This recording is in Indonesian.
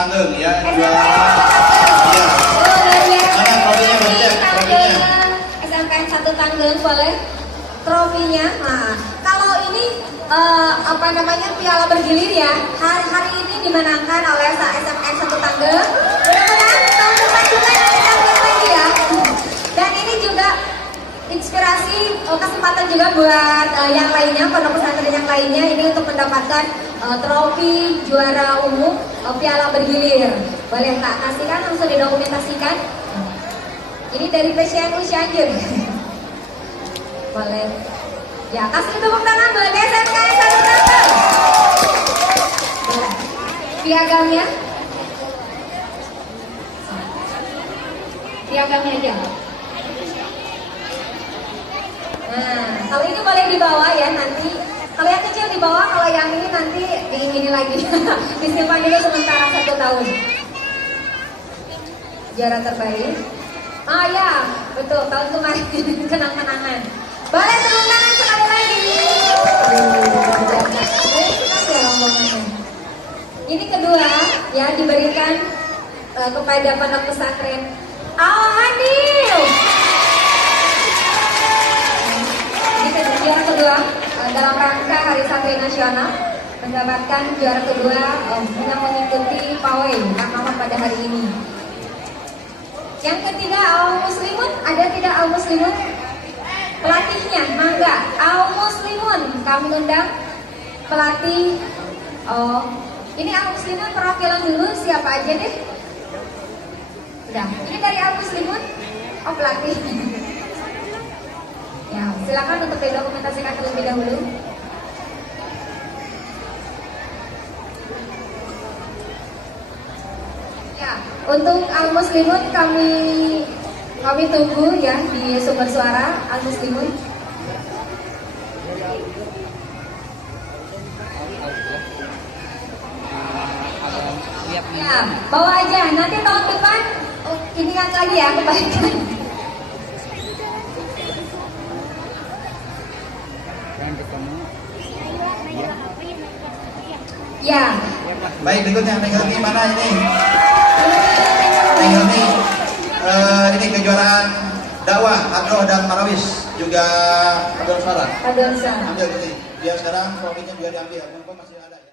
Tanggeng ya, juara. Iya. Mana trofinya boleh? Trofinya. SMKN 1 Tanggeng boleh. Trofinya. Nah, kalau ini piala bergilir ya. Hari ini dimenangkan oleh SMKN 1 Tanggeng. Mudah-mudahan tahun depan juga Tanggeng lagi ya. Dan ini juga inspirasi kesempatan juga buat yang lainnya, pondok pesantren yang lainnya ini untuk mendapatkan trofi juara umum piala bergilir. Boleh tak kasihkan langsung didokumentasikan? Ini dari PCNU Cianjur. Boleh. Ya, kasih tepuk tangan buat SMKN 1 Tanggeng. Piagamnya? Piagamnya aja. Nah, kalau ini boleh dibawa ya nanti. Kalau yang kecil dibawa, kalau yang ini nanti ini lagi. Disimpan dulu sementara 1 tahun. Juara terbaik. Oh ya, betul tahun kemarin kenang-kenangan. Boleh tepuk tangan sekali lagi. Ini kedua ya diberikan kepada pondok pesantren Al-Hadil. Juara kedua dalam rangka Hari Santri Nasional mendapatkan juara kedua yang mengikuti pawai Ramadan pada hari ini. Yang ketiga Al Muslimun, ada tidak Al Muslimun? Pelatihnya, mangga Al Muslimun kami undang pelatih. Oh, ini Al Muslimun perwakilan dulu siapa aja deh? Udah, ini dari Al Muslimun. Oh pelatih. Ya, silakan untuk didokumentasikan terlebih dahulu. Ya, untuk Al Muslimun kami tunggu ya di sumber suara Al Muslimun. Ya, bawa aja. Nanti tahun depan ini kan lagi ya kebaikan. Ya. Baik, berikutnya Neng Helmi mana ini? Neng Helmi, ini kejuaraan dakwah Adroh dan Marawis juga paduan suara. Paduan suara. Ambil ini. Biar sekarang trofinya juga diambil. Mumpung masih ada ya.